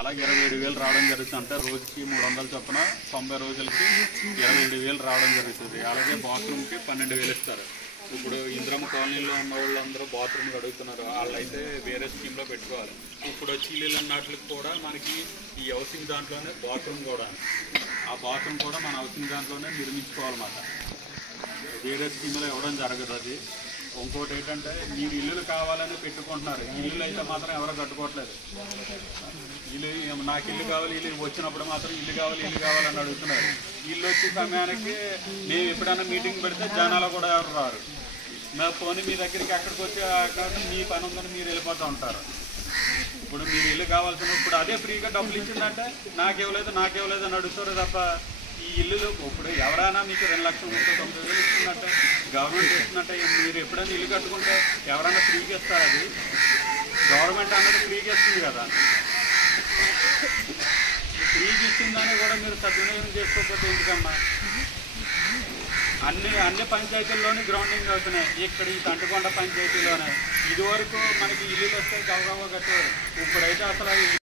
అలాగే 27,000 రావడం జరుగుతుంది. అంటే రోజుకి 300 చొప్పున 90 రోజులకి 27,000 రావడం జరుగుతుంది. అలాగే బాత్రూమ్కి 12,000 ఇస్తారు. ఇప్పుడు ఇంద్రమ్మ కాలనీలో ఉన్న వాళ్ళందరూ బాత్రూమ్కి అడుగుతున్నారు, వాళ్ళైతే వేరే స్కీమ్లో పెట్టుకోవాలి. ఇప్పుడు వచ్చి ఇల్లు అన్నట్లకి కూడా మనకి ఈ హౌసింగ్ దాంట్లోనే బాత్రూమ్ కూడా, ఆ బాత్రూమ్ కూడా మన హౌసింగ్ దాంట్లోనే నిర్మించుకోవాలన్నమాట. వేరే స్కీమ్లో ఇవ్వడం జరగదు. అది ఇంకోటి ఏంటంటే మీరు ఇల్లులు కావాలని పెట్టుకుంటున్నారు, ఇల్లులు అయితే మాత్రం ఎవరో కట్టుకోవట్లేదు. ఇల్లు నాకు ఇల్లు కావాలి, ఇల్లు వచ్చినప్పుడు మాత్రం ఇల్లు కావాలని అడుగుతున్నారు. ఇల్లు వచ్చే సమయానికి మేము ఎప్పుడైనా మీటింగ్ పెడితే జనాలు కూడా ఎవరు రారు. మేము పోనీ మీ దగ్గరికి ఎక్కడికి వచ్చి మీ పని ఉందని మీరు వెళ్ళిపోతూ ఉంటారు. ఇప్పుడు మీరు ఇల్లు కావాల్సిన ఇప్పుడు అదే ఫ్రీగా డబ్బులు ఇచ్చిందంటే నాకేవలేదు అని అడుగుతారు తప్ప ఈ ఇల్లులు ఇప్పుడు ఎవరైనా మీకు 2,39,000 ఇస్తున్నట్టే గవర్నమెంట్ ఇస్తున్నట్టే మీరు ఎప్పుడైనా ఇల్లు కట్టుకుంటే ఎవరైనా ఫ్రీగా ఇస్తారు. అది గవర్నమెంట్ అన్నది ఫ్రీగా ఇస్తుంది కదా. ఫ్రీగా ఇచ్చిందని కూడా మీరు సద్వినియోగం చేసుకోకపోతే ఎందుకమ్మా? అన్ని పంచాయతీల్లోనే గ్రౌండింగ్ అవుతున్నాయి. ఇక్కడ ఈ తంటకొండ పంచాయతీలోనే ఇదివరకు మనకి ఇల్లులు వస్తే గవగవ కట్టేవారు. ఇప్పుడైతే అసలు